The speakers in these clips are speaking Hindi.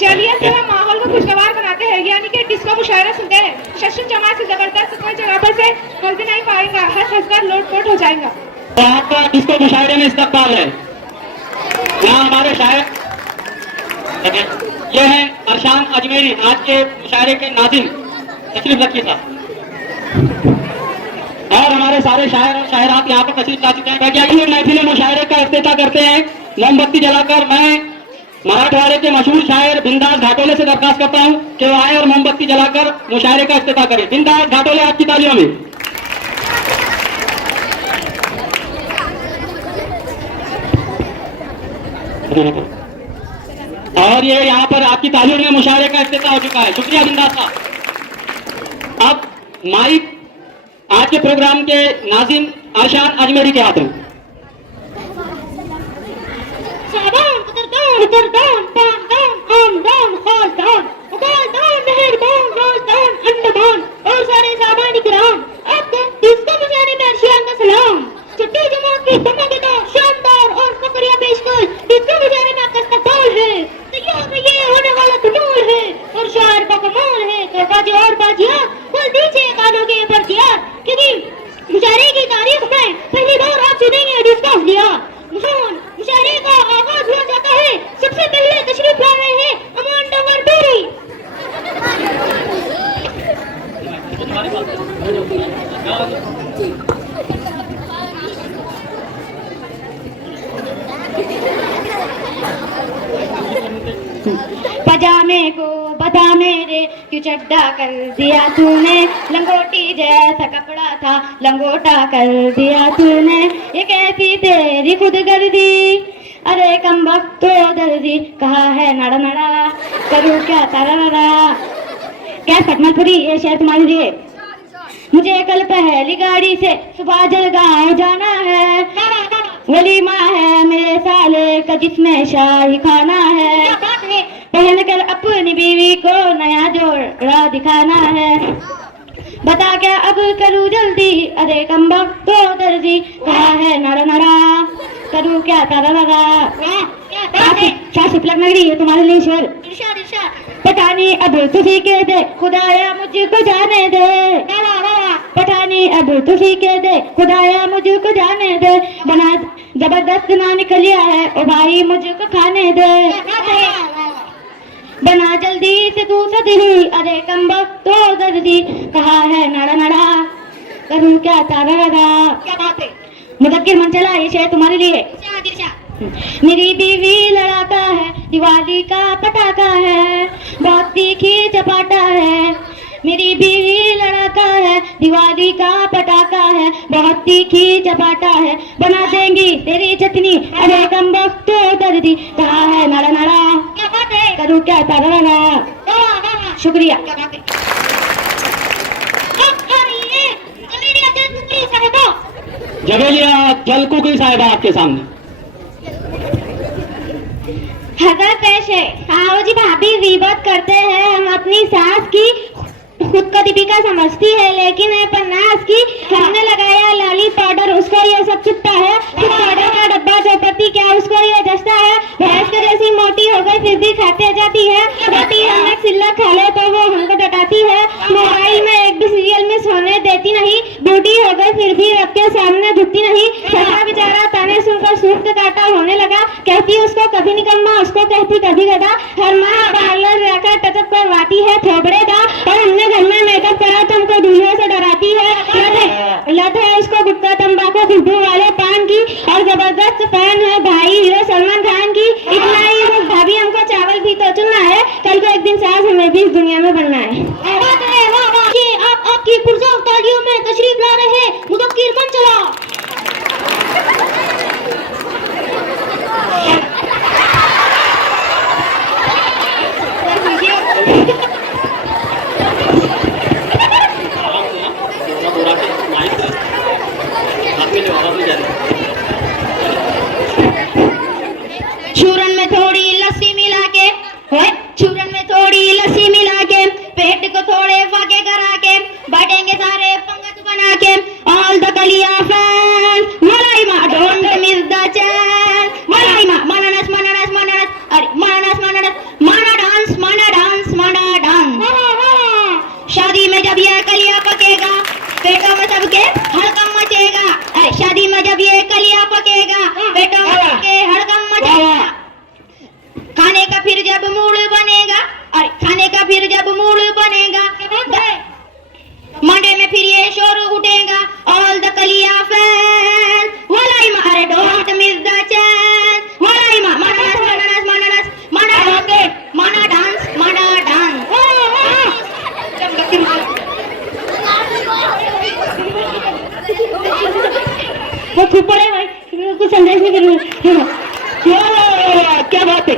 चलिए फिर हम माहौल को खुशगवार बनाते हैं, यानी कि डिस्को मुशायरा सुनते हैं। शशुन जमात से जबरदस्त कोई जगह पर से बोल भी नहीं पाएगा, हर हंसकर लोटपोट हो जाएगा। तो आपका डिस्को मुशायरे में इस्तकबाल है। यहाँ हमारे शायर ये है अरशान अजमेरी, आज के मुशायरे के नाज़िम, तशरीफ रखिए साहब। और हमारे सारे शायर और शायरात यहाँ पर तशरीफ ला चुके हैं। बैठिए, महफिल मुशायरे का इफ्तिताह करते हैं मोमबत्ती जलाकर। मैं मराठवाड़े के मशहूर शायर बिंदास घाटोले से दरखास्त करता हूँ कि वो आए और मोमबत्ती जलाकर मुशायरे का इफ्तिताह करें। बिंदास घाटोले, आपकी तालियों में। और ये यहाँ पर आपकी तालियों में मुशायरे का इफ्तिताह हो चुका है। शुक्रिया बिंदास साहब। अब माइक आज के प्रोग्राम के नाज़िम अरशान अजमेरी के हाथों। और सारे सामानी किराम, आपको डिस्को मुशायरे में अरशान का सलाम। छठी जमात की धमाकेदार, शानदार और फकरिया पेशकश डिस्को मुशायरे में आपका इस्तकबाल है। तैयार रहिए, होने वाला धमाल है और शायर का कमाल है। तो बाजी और बाजियां बोल दीजिए कानों के बरतियार, क्योंकि मुशायरे की तारीख में पहली बार आप सुनेंगे डिस्को लिया। मुशायरे का आगाज हुआ जाता है। सबसे पहले तशरीफ ला रहे हैं अमान डंवर बेरी। पजामे को बता मेरे क्यों चड्डा कर दिया तूने, लंगोटी जैसा कपड़ा था लंगोटा कर दिया तूने। ये कैसी तेरी खुदगर्दी, अरे कम वक्त तो दर्दी, कहा है नड़ा नड़ा करूँ क्या तारा। क्या पटमलपुरी, ये शहर तुम्हारे लिए। मुझे कल पहली गाड़ी से सुबह जलगांव जाना है, वलीमा है मेरे साले का जिसमें शाही खाना है। पहन कर अपनी बीवी को नया जोड़ा दिखाना है, बता क्या अब करूँ जल्दी, अरे कम वक्त तो दर्जी, कहा है नड़ा नड़ा करूँ क्या तारा। शाह लग रही है तुम्हारे लिए शेर। पठानी अब तुझी के दे खुदाया मुझको जाने दे, पठानी अब तुझी के दे खुदाया मुझको जाने दे। बना जबरदस्त ना निकलिया है ओ भाई मुझको खाने दे, बना जल्दी से तू सदरी, अरे कम वक्त तो दर्दी, कहा है नड़ा नड़ा करूँ क्या तारा। क्या बात है मुदक्किर मंचला, ये शेर तुम्हारे लिए। मेरी बीवी लड़ाका है, दिवाली का पटाखा है, बहुत तीखी चपाटा है। मेरी बीवी लड़ाका है, दिवाली का पटाखा है, बहुत तीखी चपाटा है। बना देंगी तेरी चटनी, अरे कम वक्त तो दर्दी, कहा है नड़ा नड़ा करूँ क्या तारा। शुक्रिया। जबेलिया जलकुकी साहिबा आपके सामने। हजार पेश है। आओ जी भाभी, गीबत करते हैं हम अपनी सास की, खुद को दीपिका समझती है लेकिन है पन्नास की। हमने लगाया लाली पाउडर, उसको ये सब चुपता है, फिर पाउडर का डब्बा चौपत्ती क्या उसको ये दस्ता है। भैंस के जैसी मोटी हो गई फिर भी खाते जाती है, रोटी हम एक सिल्ला खा ले तो वो हमको डटाती है। मोबाइल में एक भी सीरियल में सोने देती नहीं, बूढ़ी हो गई फिर भी रब के सामने झुकती नहीं। सका बेचारा ताने सुनकर सूख काटा होने लगा, कहती उसको कभी निकम्मा, उसको कहती कभी गधा। हर माँ पार्लर जाकर टचअप करवाती है थोबड़े का, और हमने घर में मेकअप करा तो हमको दूल्हे से डराती है। लत है इसको गुटखा तंबाकू खुशबू वाले पान की, और जबरदस्त फैन है भाई हीरो सलमान खान की। इतना ही भाभी हमको चावल भी तो चुनना है, कल को एक दिन सास हमें भी इस दुनिया में बनना है। आप आपकी पुरजोर तालियों में तशरीफ ला रहे हैं मुदक्किर मंचला। चूरन में थोड़ी लस्सी मिला के, चूरन में थोड़ी लस्सी मिला के, पेट को थोड़े फाके करा के, बांटेंगे सारे पंगत बना के। ऑल द कलिया जब मूड बनेगा, अरे खाने का फिर जब मूड बनेगा, मंडे में फिर ये शोर उठेगा, ऑल द कलिया फैन वलाई मा, अरे डोंट मिस द चांस वलाई मा, माना डांस माना डांस माना डांस माना रॉकेट माना डांस माना डांस। वो खूब पड़े भाई, कुछ संदेश नहीं करूँगा। क्या बात है,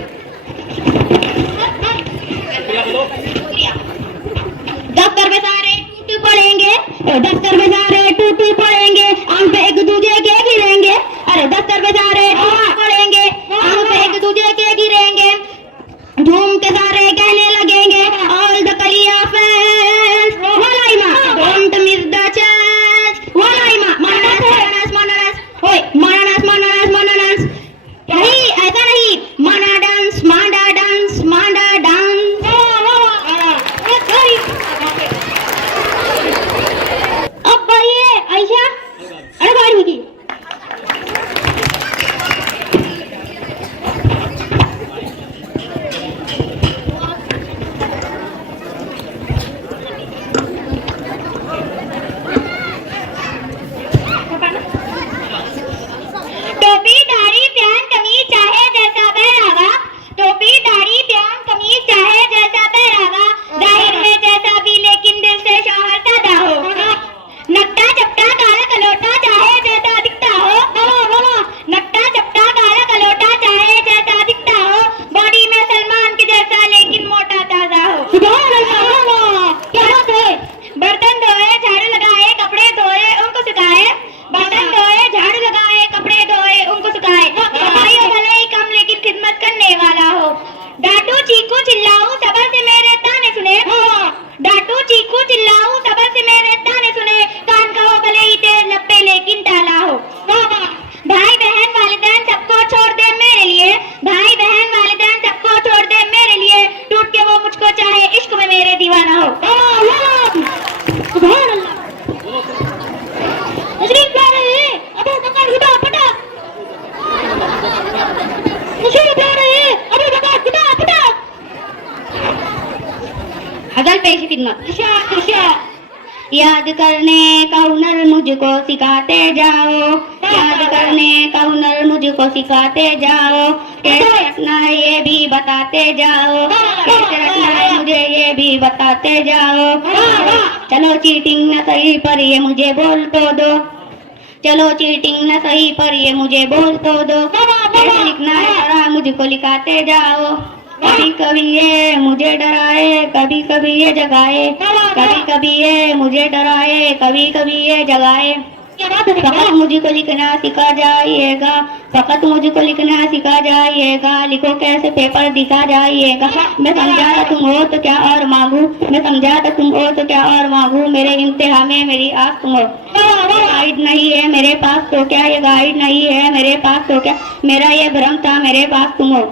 दफ्तर में सारे टूटू पड़ेंगे, दफ्तर में सारे टूटू पड़ेंगे, आम पे एक दूसरे के गिरेंगे, अरे दफ्तर में सारे टूटू पड़ेंगे, आम पे एक दूसरे के गिरेंगे, झूम के सारे कहने लगेंगे, ऑल द कलिया फैंस वलाई मा, डोंट मिस द चांस वलाई मा, मानास मानास ओए मानास मानास मानास, नहीं ऐसा नहीं, माना डांस मांडा डांस मांडा डांस। अब बढ़िए आयशा, अरे गाड़ी की टोपी दाढ़ी प्यान कमीज चाहे जैसा पहरावा, टोपी दाढ़ी प्यान कमीज चाहे जैसा पहरावा, जाहिर है जैसा भी लेकिन दिल से शौहर सादा हो, नकटा चपटा काला कलोटा चाहे जैसा दिखता हो, नकटा चपटा काला कलोटा चाहे जैसा दिखता हो, बॉडी में सलमान के जैसा लेकिन मोटा ताजा हो। क्या बात है, बर्तन धोए झाड़ू लगाए कपड़े धोए उनको सुखाए, बर्तन धोए झाड़ू लगाए कपड़े धोए उनको सुखाए, सफाई हो भले ही कम लेकिन खिदमत करने वाला हो, डांटू चीखू चिल्लाऊं सबर से मेरे ताने सुने, डांटू चीखू चिल्लाऊं सबर से मेरे ताने सुने, कान का हो भले ही तेरे लपे लेकिन टाला हो, भाई बहन वालिदैन सबको छोड़ दे मेरे लिए, भाई बहन वालिदैन सबको छोड़ दे मेरे लिए, टूट के वो मुझको चाहे इश्क में मेरे दीवाना हो। सुभान अल्लाह। तशरीफ ला रहे हैं अबू बकर खुदा फटा, तशरीफ ला रहे हैं अबू बकर खुदा फटा। हज़ल पेश खिदमत। याद करने का हुनर मुझको सिखाते जाओ, याद करने का हुनर मुझको सिखाते जाओ, कैसे रखना है ये भी बताते जाओ, कैसे रखना है मुझे ये भी बताते जाओ, चलो चीटिंग न सही पर ये मुझे बोल तो दो, चलो चीटिंग न सही पर ये मुझे बोल तो दो, कैसे लिखना है जरा मुझको लिखाते जाओ, कभी कभी ये मुझे डराए कभी कभी ये जगाए, कभी कभी ये मुझे डराए कभी कभी ये जगाए, फकत मुझको लिखना सिखा जाइएगा, फकत मुझको लिखना सिखा जाइएगा, लिखो कैसे पेपर दिखा जाइएगा, मैं समझा था तुम हो तो क्या और मांगू, मैं समझा था तुम हो तो क्या और मांगू, मेरे इम्तिहान में मेरी आस तुम हो, गाइड नहीं है मेरे पास तो क्या, ये गाइड नहीं है मेरे पास तो क्या, मेरा ये भ्रम था मेरे पास तुम हो,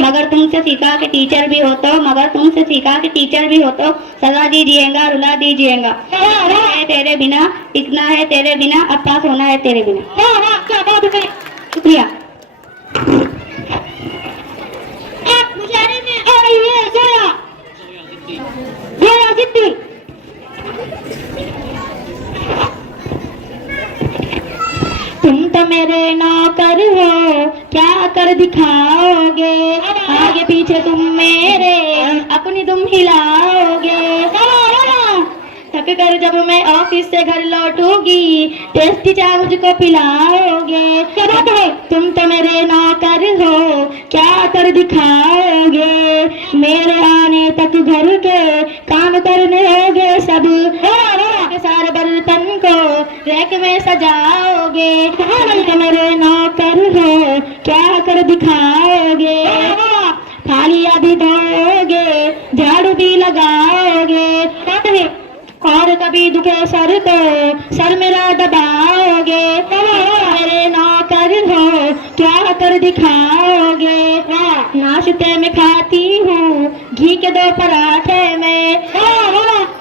मगर तुमसे सीखा के टीचर भी हो तो, मगर तुमसे सीखा के टीचर भी हो तो, सजा दीजिएगा रुला दीजिएगा, तेरे बिना टिकना है तेरे बिना, अब पास होना है तेरे बिना। क्या बात है, शुक्रिया। मुशायरे में आ रही है जोया, जोया सिद्दी। तुम तो मेरे नौकर हो क्या कर दिखाओगे, आगे पीछे तुम मेरे अपनी तुम हिलाओगे, थक कर जब मैं ऑफिस से घर लौटूंगी टेस्टी चाय मुझको पिलाओगे, तुम तो मेरे नौकर हो क्या कर दिखाओगे, मेरे आने तक घर के काम करने होंगे सब, सारे बर्तन को रैक में सजाओगे, तुम मेरे नौकर हो क्या कर दिखाओगे, थालियां भी धोओगे झाड़ू भी लगाओगे, और कभी दुखे सर को सर मेरा दबाओगे, मेरे नौकर हो क्या कर दिखाओगे, नाश्ते में खाती हूँ घी के 2 पराठे में,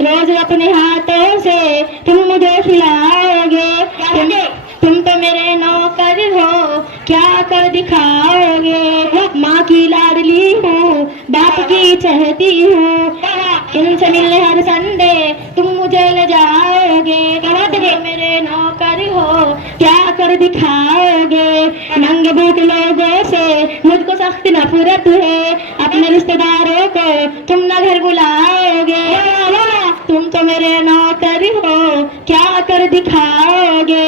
रोज अपने हाथों से तुम मुझे खिलाओगे, तुम तो मेरे नौकर हो क्या कर दिखाओगे, माँ की लाडली हूँ भी चाहती हूँ, तुमसे मिलने हर संडे तुम मुझे ले जाओगे। तुम मेरे नौकर हो, क्या कर दिखाओगे। नंगे बूट लोगों से मुझको सख्त नफरत है, अपने रिश्तेदारों को तुम न घर बुलाओगे। तुम तो मेरे नौकर हो, क्या कर दिखाओगे।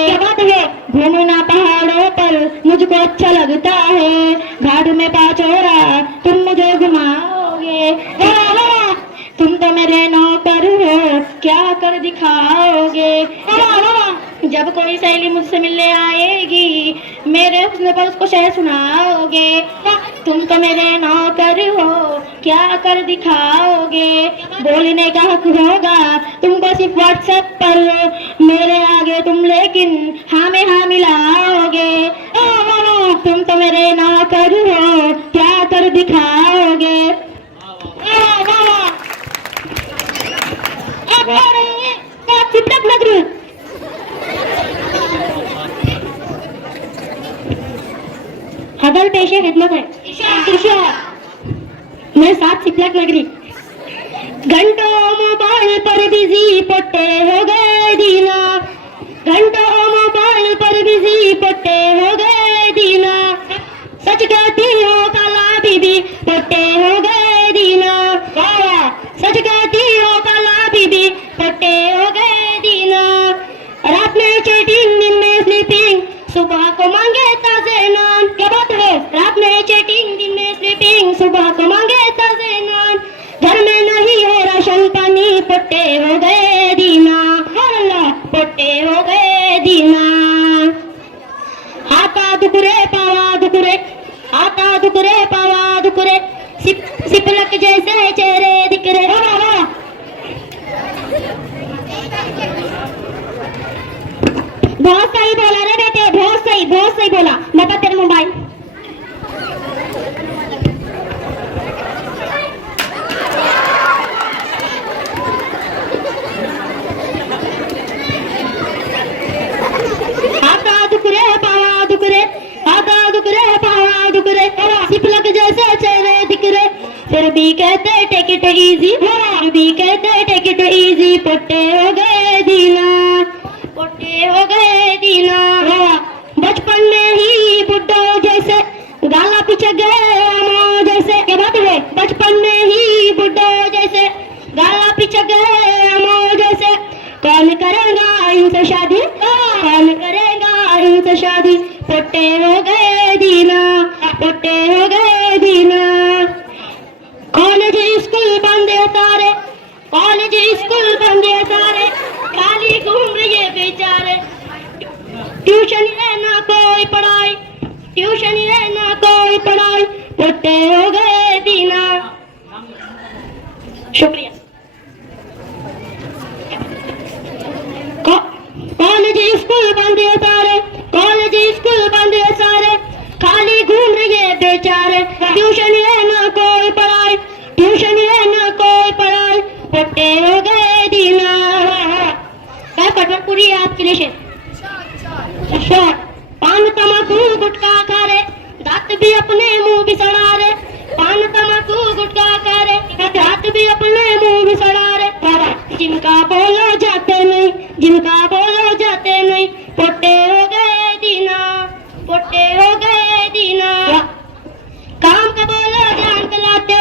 घूमना पहाड़ों पर मुझको अच्छा लगता है, घाट में पाचोरा तुम मुझे घुमाओगे। तुम तो मेरे नौकर हो, क्या कर दिखाओगे। जब कोई सहेली मुझसे मिलने आएगी, मेरे हुस्न पर उसको शेर सुनाओगे। तुम तो मेरे नौकर हो, क्या कर दिखाओगे। बोलने का हक होगा तुमको सिर्फ व्हाट्सएप पर, मेरे आगे तुम लेकिन हाँ में हाँ मिलाओगे। तुम तो मेरे नौकर हो, क्या कर दिखाओगे। हजल पेशे खिदमत है मैं 7 सिपलक नगरी। घंटों मोबाइल पर बिजी पट्टे हो गए दीना, घंटों मोबाइल पर बिजी पट्टे हो गए दीना। सच कहती हो काला बीबी पट्टे हो गए दीना, सच कहती हो काला बीबी पट्टे हो गए दीना। रात में चैटिंग दिन में स्लीपिंग, सुबह को मांगे ताजे नान। क्या बात है। रात में चैटिंग दिन में स्लीपिंग, सुबह को मांगे ताजे नान। घर में नहीं है राशन पानी, पट्टे हो गए दीना, पट्टे हो गए दीना। हाथा दुकुरे पावा दुकुरे, हाथा दुकुरे पावा दुकुरे, सिपलक जैसे चेहरे दिख रहे। बहुत सही बोला रे बेटे, बहुत सही बोला। बता तेरे मोबाइल। हाथा दुकुरे पावा दुकुरे, हाथा दुकुरे पावा दुकुरे, सिपलक जैसे चेहरे दिख रहे। फिर भी कहते टेक इट इजी, फिर भी कहते टेक इट इजी। पट्टे हो गए दीना, पट्टे हो गए दीना। बचपन में ही बुड्ढो जैसे गाला पीछे गए अमो जैसे। क्या बात है। बचपन में ही बुड्ढो जैसे गाला पीछे गए अमो जैसे। कौन करेगा इनसे शादी, कौन करेगा इनसे शादी। पट्टे हो गए दीना, पट्टे हो गए दीना। कॉलेज स्कूल बंद है सारे, कॉलेज स्कूल बंद है सारे, खाली घूम रहे बेचारे। ट्यूशन है ना कोई पढ़ाई, ट्यूशन है ना कोई पढ़ाई। पट्टे हो गए दीना। शुक्रिया। कॉलेज स्कूल बंद है सारे, कॉलेज स्कूल बंद है सारे, खाली घूम रहे बेचारे। ट्यूशन है ना कोई पढ़ाई, ट्यूशन है ना कोई पढ़ाई। पट्टे हो गए दीना। क्या कटवटपुरी आपके लिए पान तमाकू गुटखा खा रहे, दांत भी अपने मुंह भी सड़ा रहे। पान तमाकू गुटखा खा रहे, दांत भी अपने मुंह भी सड़ा रहे। जिनका बोलो जाते नहीं, जिनका बोलो जाते नहीं। पट्टे हो गए दीना, पट्टे हो गए दीना। काम का बोलो जान लाते,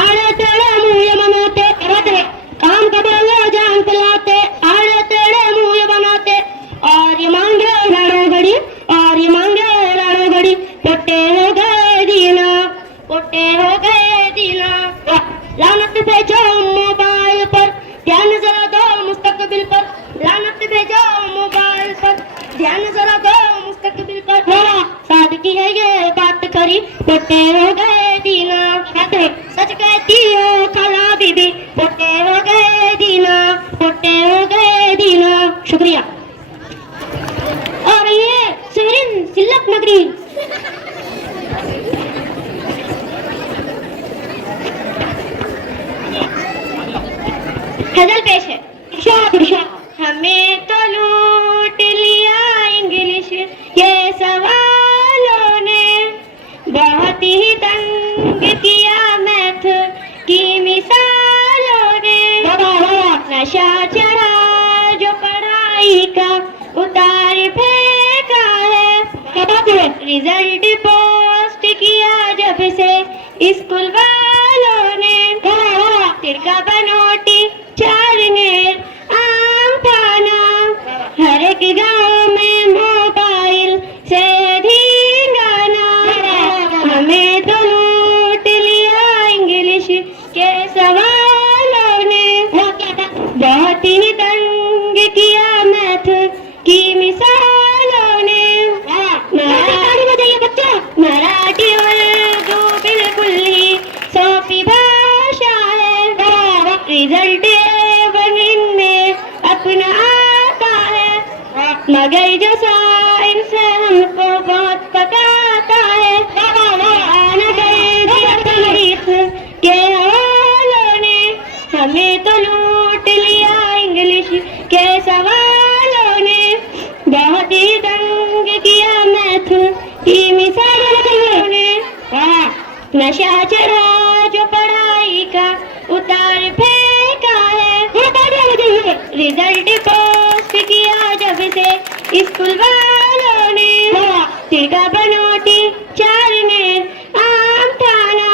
आड़े तेड़े मुंह बनाते। काम का बोलो जान लाते, आड़े तेड़े मुंह बनाते। और ये मांगे राड़ो घड़ी, और ये मांगे राड़ो घड़ी। पट्टे हो गए दीना, पट्टे हो गए दीना। लानत भेजो मोबाइल पर, ध्यान जरा दो मुस्तकबिल पर। लानत भेजो मोबाइल पर, ध्यान जरा दो मुस्तकबिल पर। सादगी है ये बात खरी। पट्टे हो गए दीना, सच कहती हो खाला बीबी। पट्टे हो गए दीना, पट्टे हो गए दीना। शुक्रिया। और ये शहरीन सिल्लक नगरी। गजल पेश है। हमें तो लूट लिया इंग्लिश ये सवालों ने, बहुत ही तंग किया मैथ की रिजल्ट पोस्ट किया जब से स्कूल वालों ने, तिरका बनोटी चारनेर आम थाना, हर एक गांव में मोबाइल से धींगाना, हमें तो लूट लिया इंग्लिश के सवालों ने, बहुत ही तंग किया मैथ की मिसालों ने, मराठी उर्दू बिल्कुल ही सोफी भाषा है, रिजल्ट A1 इनमें अपना आता है, मगर जो साइंस हमको बहुत पकाता है, आना कर दिया तारीख के हवालों ने, हमें तो लूट लिया इंग्लिश के सवालों ने, बहुत ही तंग किया मैथ की मिसालों ने, नशा चढ़ा जो पढ़ाई का उतार फेंका है, रिजल्ट पोस्ट किया जब से स्कूल वालों ने, तिरका बनोटी चारने आम थाना,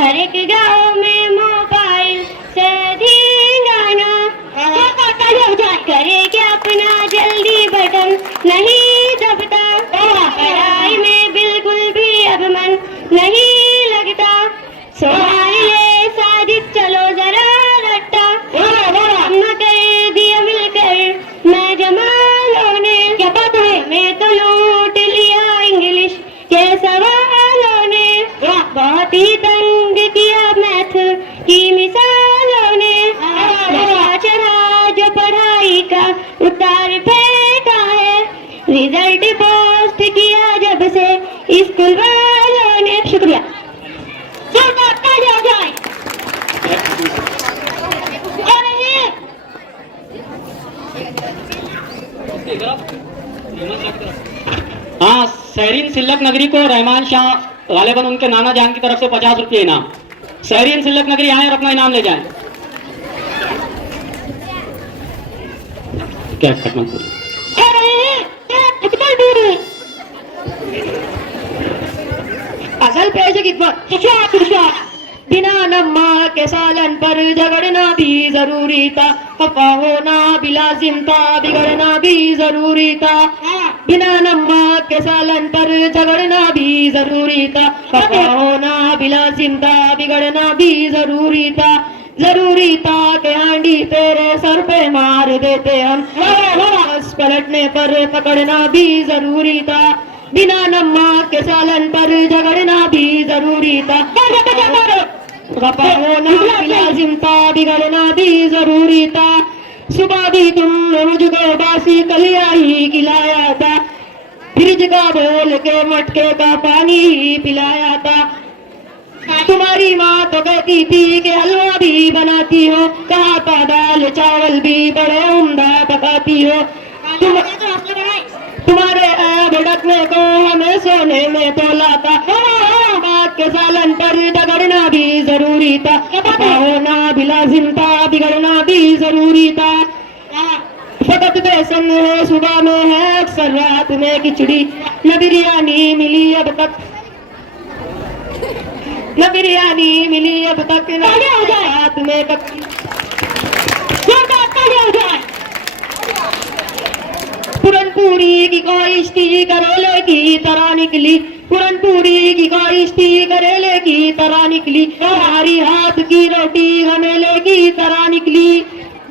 हर एक गांव में मोबाइल से धींगाना, करे क्या अपना जल्दी बटन नहीं दबता, पढ़ाई में बिल्कुल भी अब मन नहीं लगता, सोहारे साजिद चलो जरा रट्टा, हम कर दिया मिलकर मैं जमालों ने, क्या बात है, मैं तो लूट लिया इंग्लिश के सवालों ने, बहुत ही तंग किया मैथ की मिसालों ने, नशा चढ़ा जो पढ़ाई का उतार फेंका है, रिजल्ट पोस्ट किया जब से स्कूल वालों ने। शुक्रिया। हाँ, सहरीन सिल्लक नगरी को रहमान शाह गालिबन उनके नाना जान की तरफ से 50 रुपये इनाम। सहरीन सिल्लक नगरी आए और अपना इनाम ले जाएं। क्या खत्म असल पेश खिदमत बिना नम्मा के सालन पर झगड़ना भी जरूरी था, खफा होना भी लाजिम था, बिगड़ना भी जरूरी था, बिना नम्मा के सालन पर झगड़ना भी जरूरी था, खफा होना भी लाजिम था, बिगड़ना भी जरूरी था, जरूरी था कि हांडी तेरे सर पे मार देते हम, बस पलटने पर पकड़ना भी जरूरी था, बिना नमक के सालन पर झगड़ना भी जरूरी था, खफा होना भी लाजिम था, बिगड़ना भी जरूरी था, सुबह भी तुमने मुझको बासी कलिया ही खिलाया था, फ्रिज का बोल के मटके का पानी ही पिलाया था, तुम्हारी माँ तो कहती थी कि हलवा भी बनाती हो, कहा था दाल चावल भी बड़े उम्दा पकाती हो, तुम्हारे भड़कने को हमें सोने में तोला था, के सालन पर झगड़ना भी जरूरी था, होना भी लाजिम था, बिगड़ना भी जरूरी था, फकत बेसन है सुबह में है अक्सर रात में खिचड़ी, न बिरयानी मिली अब तक, न बिरयानी मिली अब तक, न रात में कभी पूरनपूरी की ख्वाहिश थी करेले की तरह निकली, पूरनपूरी की ख्वाहिश थी करेले की तरह निकली, हमारी हाथ की रोटी गमेले की तरह निकली,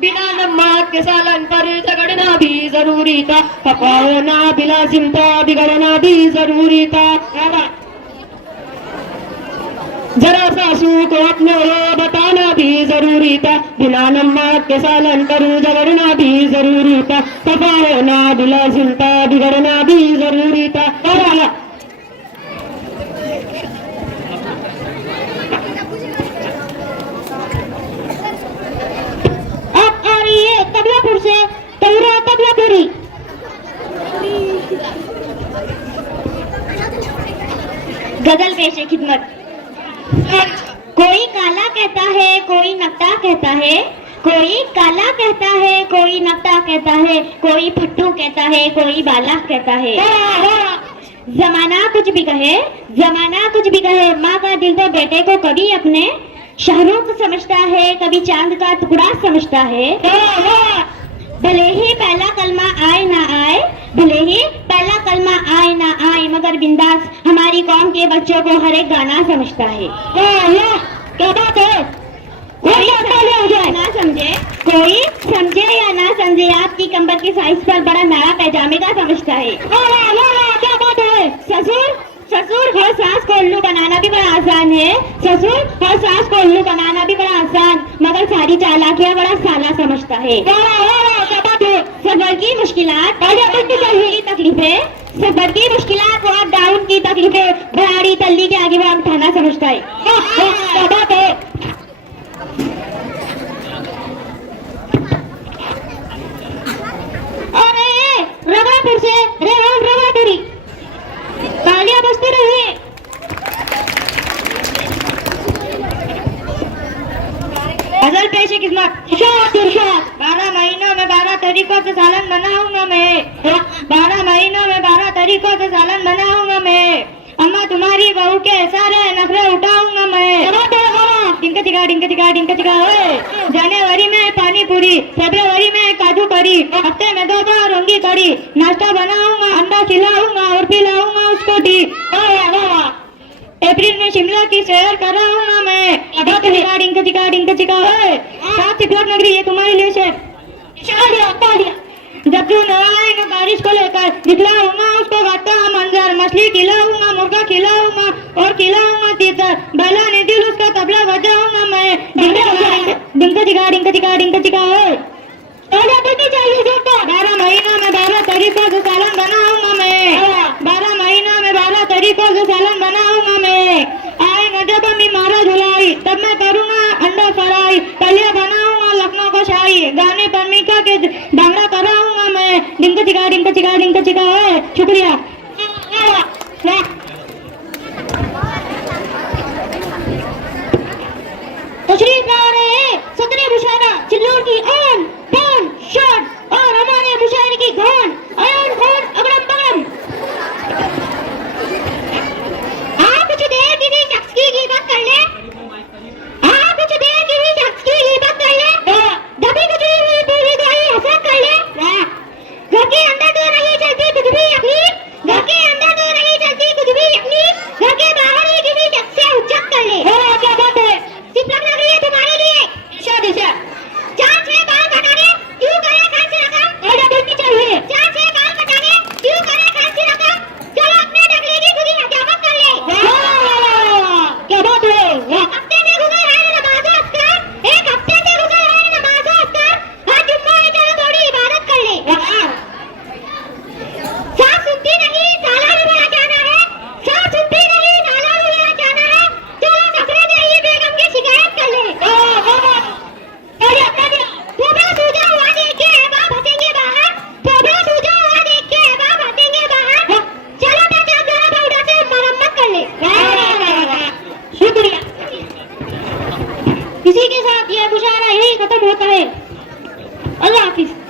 बिना नमक के सालन पर झगड़ना भी जरूरी था, खफा होना भी लाजिम था, बिगड़ना भी जरूरी था, जरा सासू को अपने ये बताना भी जरूरी था, बिना नमक के सालन पर झगड़ना भी जरूरी था, खफा होना भी लाजिम था, बिगड़ना भी जरूरी था। अब आ रही है तबलापुर से तौरा तबलापुरी। गजल पेशे खिदमत। कोई काला कहता है, कोई नकटा कहता है, कोई काला कहता है, कोई नकटा कहता है, कोई फट्टू कहता है, कोई बाला कहता है, जमाना कुछ भी कहे, जमाना कुछ भी कहे, माँ का दिल तो बेटे को कभी अपने शाहरुख समझता है, कभी चांद का टुकड़ा समझता है। भले ही पहला कलमा आए ना आए, भले ही पहला कलमा आए ना आए, मगर बिंदास हमारी कौम के बच्चों को हर एक गाना समझता है। क्या बात है? कोई समझे या ना समझे, कोई समझे या ना समझे, आपकी कमर की साइज पर बड़ा नाड़ा पैजामे का समझता है। क्या बात है? ससुर ससुर हर सास को उल्लू बनाना भी बड़ा आसान है, ससुर हर सास को उल्लू बनाना भी बड़ा आसान, मगर सारी चालाकियां बड़ा साला समझता है। सबर की मुश्किलात, की तकलीफें, सबर की मुश्किलात और डाउन की तकलीफें भारी तल्ली के आगे वो उठाना समझता है। क्या बात है? अरे रवापुर से रेहान रवापुरी, तालियां बजती रही। गजल पेश है किस्मत। इरशाद इरशाद। 12 महीनों में 12 तरीकों से सालन बनाऊंगा मैं, 12 महीनों में 12 तरीकों से सालन बनाऊंगा मैं, अम्मा तुम्हारी बहू के सारे नखरे उठाऊंगा मैं। डिंका चिका डिंका चिका डिंका चिका। जनवरी में पानी पूरी, फरवरी में काजू करी, हफ्ते में 2 बार रोंगी करी, नाश्ता बनाऊंगा, अंडा खिलाऊंगा और पिलाऊंगा उसको टी। अप्रैल में शिमला की सैर कराऊंगा मैं। डिंका चिका डिंका चिका। सात सिफलक नगरी ये तुम्हारे लिए शेर। जब जून आएगा बारिश को लेकर, दिखलाऊंगा उसको गाता मंजर, मछली खिलाऊंगा, मुर्गा खिलाऊंगा और खिलाऊंगा तीतर, भला ने दिल उसका तबला बजाऊंगा मैं। डिंका चिका डिंका चिका डिंका चिका। 12 महीनों में 12 तरीकों से सालन बनाऊंगा मैं, 12 महीनों में 12 तरीकों से सालन बनाऊंगा मैं। आएगा जब अम्मी मारा झुलाई, तब मैं करूंगा अंडा फ्राई, पलिया बनाऊंगा लखनऊ को शाही, गाने पर मीका के भांगड़ा कराऊंगा मैं। डिंका चिका डिंका चिका डिंका चिका। शुक्रिया। तशरीफ ला रहे हैं सदर मुशायरा चिल्लोर की ऑन बॉन शॉट और हमारे मुशायरे की घोन अयन घोन अगड़म बगड़म। आप कुछ देर किसी शख्स की गिबत कर ले, आप कुछ देर किसी शख्स की गिबत कर ले, दबी कुछ हुई पूरी गाड़ी हसरत कर ले। घर के अंदर तो नहीं चलती कुछ भी यकीन, घर के अंदर तो नहीं चलती कुछ भी यकीन, घर के बाहर ही किसी शख्स से उच्चक कर ले। क्या बात है? सिर्फ लग रही है तुम्हारे लिए। इरशाद इरशाद। 4-6 बाल कटाने क्यों करे खांसी रकम, ऐसा बोलनी चाहिए। 4-6 बाल कटाने क्यों करे खांसी रकम, चलो अपने डगले की खुदी हजामत कर ले। क्या बात है? हफ्ते में गुजर है नमाज़ो अज़कार, एक हफ्ते से गुजर है नमाज़ो अज़कार, आज जुम्मा है चलो थोड़ी इबादत कर ले। सांस सुनती नहीं साला भी बड़ा जाना है, सांस सुनती नहीं साला भी बड़ा जाना है, चलो सफरे में ये बेगम की शिकायत कर ले। थोड़ा सूझा हुआ देख के बाप हंसेंगे बाहर, थोड़ा सूझा हुआ देख के बाप हंसेंगे बाहर, चलो बेटा जरा बौड़ा से मरम्मत कर ले। शुक्रिया। इसी के साथ यह मुशायरा यही खत्म होता है। अल्लाह हाफिज।